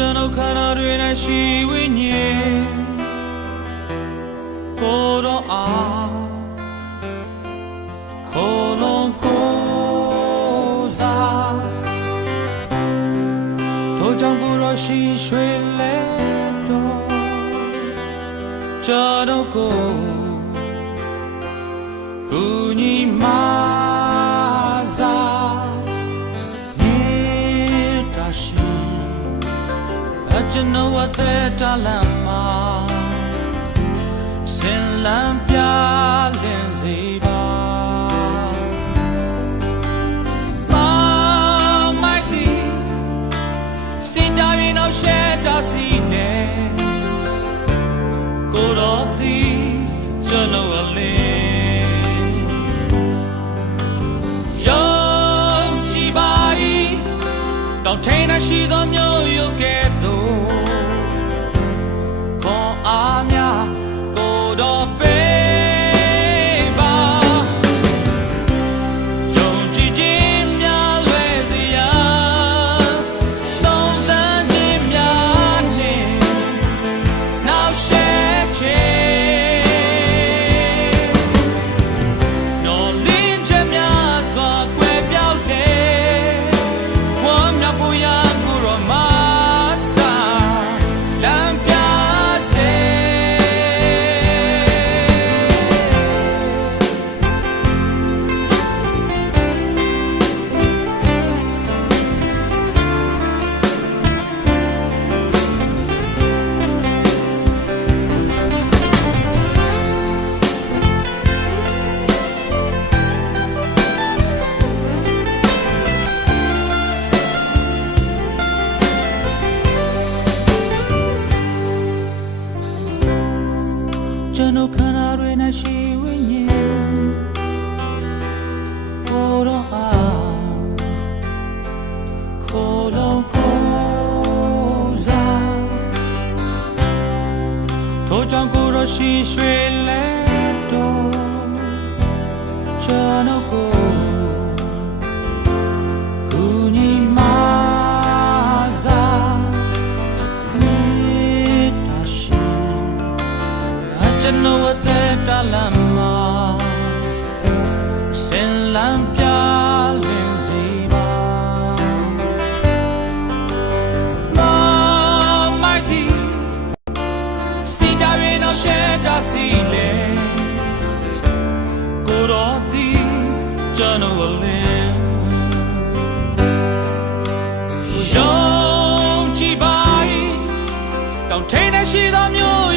ကျွန်ုပ်ခန္ဓာတွေ၌ရှိဝိညာဉ်ကိုယ်တော်အားခိုလုံးကိုးစားထိုကြောင့်ကိုယ်တော်ရှိရွှေလဲတော်ကျွန်ုပ်ကိုကူညီမကျွန်တော်အသက်တာလမ်းမှာဆင်လန်းပြလင်းစေပါမိုက်ဒီစင်တာရင်တော့ရှက်တာစီနေကိုတော်ဒီကျွန်တော်အလေးယုံကြည်ပါ၏တောင်းထိန်ရှိသောမျိုးရုပ်ကဲ့သို့အားများကိုတော်ပေးပါယုံကြည်ခြင်းများလွယ်စရာစုံစမ်းခြင်းများခြင်းနောက်ရှက်ခြင်းတော်လင်းခြင်းများစွာကွယ်ပြောက်တယ်ဝမ်းမြောက်ဖို့ရကိုတော်မှာကျွန်ုပ်ခန္ဓာတွေ၌ရှိဝိညာဉ်ကိုယ်တော်အားခိုလုံးကိုးစားထိုကြောင့်ကိုယ်တော်ရှိရွှေလဲတော်ကျွန်ုပ်ကိုကူညီမကျွန်တော်အသက်တာလမ်းမှာဆင်လန်းပြလင်းစေပါမိုက်ဒီစီတာရင်တော့ရှက်တာစီလေကိုတော်ဒီကျွန်တော်အလင်းယုံကြည်ပါ၏တောင်းထိန်ရှိသောမျိုး